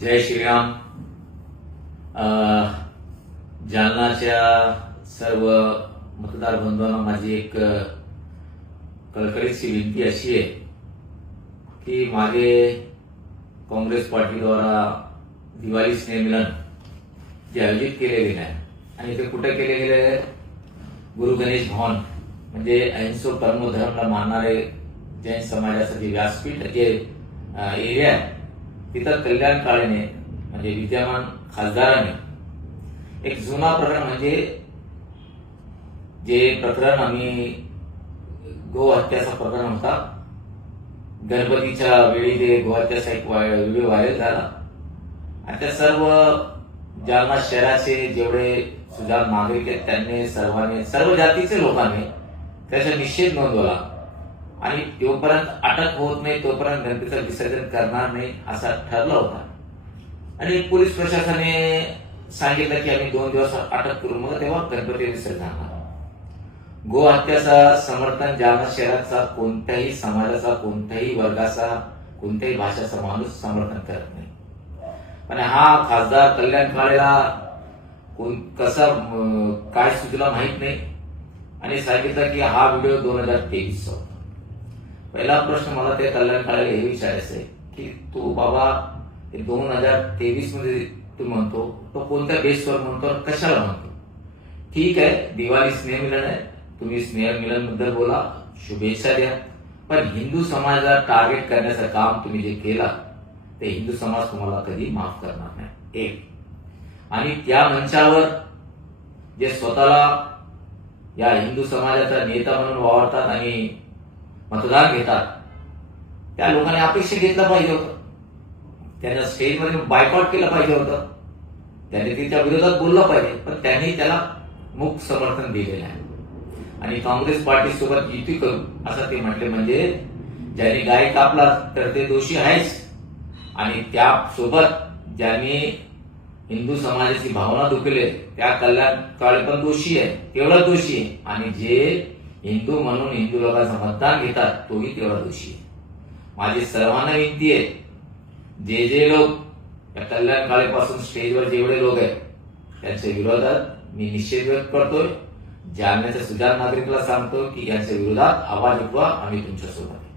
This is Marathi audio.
जय श्रीराम जालनाच्या सर्व मतदार बंधूंना माझी एक कळकळीची विनंती अशी आहे की माझे काँग्रेस पार्टीद्वारा दिवाळी मिलन जे आयोजित केले गेले आहे आणि ते कुठे केले गेले गुरु गणेश भवन म्हणजे अहिंसो परमधर्मला मानणारे जैन समाजासाठी व्यासपीठ जे एरिया आहे तिथं कल्याण काळेने म्हणजे विद्यमान खासदाराने एक जुना प्रकरण म्हणजे जे प्रकरण आम्ही हत्याचा प्रकरण होता गणपतीच्या वेळी ते गोहत्याचा एक व्हिडिओ व्हायरल झाला आणि त्या सर्व जालना शहराचे जेवढे सुधार नागरिक आहेत त्यांनी सर्वांनी सर्व जातीचे लोकांनी त्याचा निषेध नोंदवला आणि तोपर्यंत अटक होत नाही तोपर्यंत गणपतीचं विसर्जन करणार नाही असा ठरला होता आणि पोलीस प्रशासनाने सांगितलं की आम्ही दोन दिवस अटक करू मग तेव्हा गणपती विसर्जन गो हत्याचा समर्थन जालना शहराचा कोणत्याही समाजाचा कोणत्याही वर्गाचा कोणत्याही भाषाचा माणूस समर्थन करत नाही पण हा खासदार कल्याण काळेला कोण कसा काय सुचला माहित नाही आणि सांगितलं की हा व्हिडिओ दोन हजार तेवीसचा होता पहिला प्रश्न मला त्या कल्याण काळाला हे विचारायचं आहे की तो बाबा दोन हजार तेवीस मध्ये तू म्हणतो तो कोणत्या बेसवर म्हणतो कशाला म्हणतो ठीक आहे दिवाळी स्नेहमिलन आहे तुम्ही मिलन बद्दल बोला शुभेच्छा द्या पण हिंदू समाजाला टार्गेट करण्याचं काम तुम्ही जे केला ते हिंदू समाज तुम्हाला कधी माफ करणार नाही एक आणि त्या मंचावर जे स्वतःला या हिंदू समाजाचा नेता म्हणून वावरतात आणि मतदार घेतात त्या लोकांनी अपेक्षा घेतलं पाहिजे होतं त्यांना स्टेजमध्ये बायकॉट केलं पाहिजे होतं त्यांनी तिच्या विरोधात बोललं पाहिजे पण त्यांनी त्याला मुख समर्थन दिलेलं आहे आणि काँग्रेस पार्टी सोबत युती करू असं ते म्हटले म्हणजे ज्यांनी गाय कापला तर ते दोषी आहेच आणि त्यासोबत ज्यांनी हिंदू समाजाची भावना दुखले त्या कल्याण काळ पण दोषी आहे तेवढा दोषी आहे आणि जे हिंदू म्हणून हिंदू लोकांचा मतदान घेतात तोही तेवढा दोषी आहे माझी सर्वांना विनंती आहे जे जे लोक या कल्याण काळेपासून स्टेजवर जेवढे लोक आहेत त्यांच्या विरोधात मी निषेध व्यक्त करतोय जालन्याच्या सुजान नागरिकला सांगतो की यांच्या विरोधात आवाज उठवा आम्ही तुमच्यासोबत